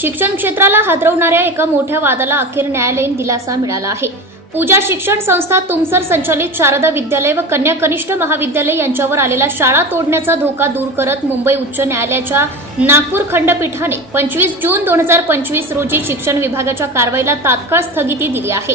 शिक्षण क्षेत्राला हादरवणाऱ्या एका मोठ्या वादाला अखेर न्यायालयीन दिलासा मिळाला आहे. पूजा शिक्षण संस्था तुमसर संचालित शारदा विद्यालय व कन्या कनिष्ठ महाविद्यालय यांच्यावर आलेला शाळा तोडण्याचा धोका दूर करत मुंबई उच्च न्यायालयाच्या नागपूर खंडपीठाने पंचवीस जून दोन हजार पंचवीस रोजी शिक्षण विभागाच्या कारवाईला तात्काळ स्थगिती दिली आहे.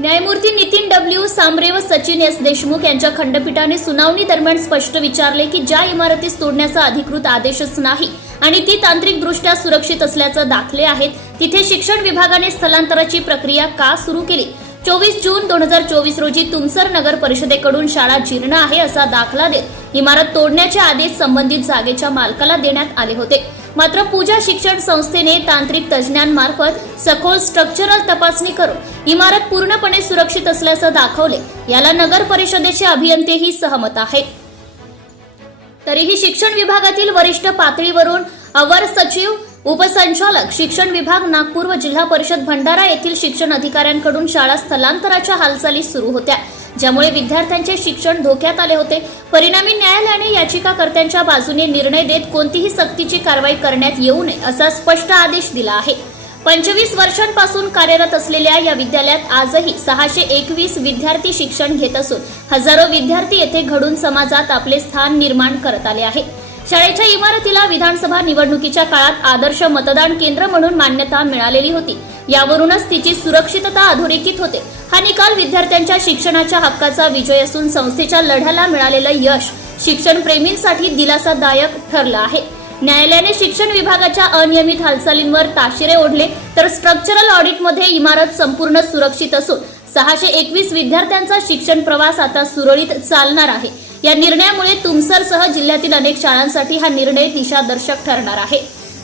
न्यायमूर्ती नितीन डब्ल्यू सांबरे व सचिन एस देशमुख यांच्या खंडपीठाने सुनावणी दरम्यान स्पष्ट विचारले की ज्या इमारतीस तोडण्याचा अधिकृत आदेशच नाही आणि ती तांत्रिकदृष्ट्या सुरक्षित असल्याचं दाखले आहेत तिथे शिक्षण विभागाने स्थलांतराची प्रक्रिया का सुरू केली? चोवीस जून दोन हजार चोवीस रोजी तुमसर नगर परिषदेकडून शाळा जीर्ण आहे असा दाखला देत इमारत तोडण्याचे आदेश संबंधित जागेच्या मालकाला देण्यात आले होते. मात्र पूजा शिक्षण संस्थेने तांत्रिक तज्ज्ञांमार्फत सखोल स्ट्रक्चरल तपासणी करून इमारत पूर्णपणे सुरक्षित असल्याचं दाखवले. याला नगर परिषदेचे अभियंतेही सहमत आहेत तरीही शिक्षण विभागातील वरिष्ठ पातळीवरून अवर सचिव उपसंचालक शिक्षण विभाग नागपूर व जिल्हा परिषद भंडारा येथील शिक्षण अधिकाऱ्यांकडून शाळा स्थलांतराच्या हालचाली सुरू होत्या. ज्यामुळे विद्यार्थ्यांचे शिक्षण धोक्यात आले होते. परिणामी न्यायालयाने याचिकाकर्त्यांच्या बाजूने निर्णय देत कोणतीही सक्तीची कारवाई करण्यात येऊ नये असा स्पष्ट आदेश दिला आहे. पंचवीस वर्षांपासून कार्यरत असलेल्या या विद्यालयात आजही सहाशे एकवीस विद्यार्थी शिक्षण घेत असून हजारो विद्यार्थी येथे घडून समाजात आपले स्थान निर्माण करत आले आहे शाळेच्या इमारतीला विधानसभा निवडणुकीच्या काळात आदर्श मतदान केंद्र म्हणून मान्यता मिळालेली होती. यावरूनच तिची सुरक्षितता अधोरेखित होते. हा निकाल विद्यार्थ्यांच्या शिक्षणाच्या हक्काचा विजय असून संस्थेच्या लढ्याला मिळालेलं यश शिक्षण प्रेमींसाठी दिलासादायक ठरलं आहे. न्यायालयाने शिक्षण विभागाच्या अनियमित हालचालींवर ताशिरे ओढले तर स्ट्रक्चरल ऑडिटमध्ये इमारत संपूर्ण सुरक्षित असून सहाशे एकवीस विद्यार्थ्यांचा शिक्षण प्रवास आता सुरळीत चालणार आहे. या निर्णयामुळे तुमसरसह जिल्ह्यातील अनेक शाळांसाठी हा निर्णय दिशादर्शक ठरणार आहे.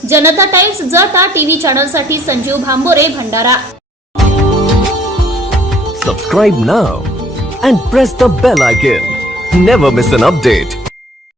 जनता टाइम्स जता TV चॅनलसाठी Sanjeev Bhambore Bhandara. Subscribe now and press the bell icon never miss an update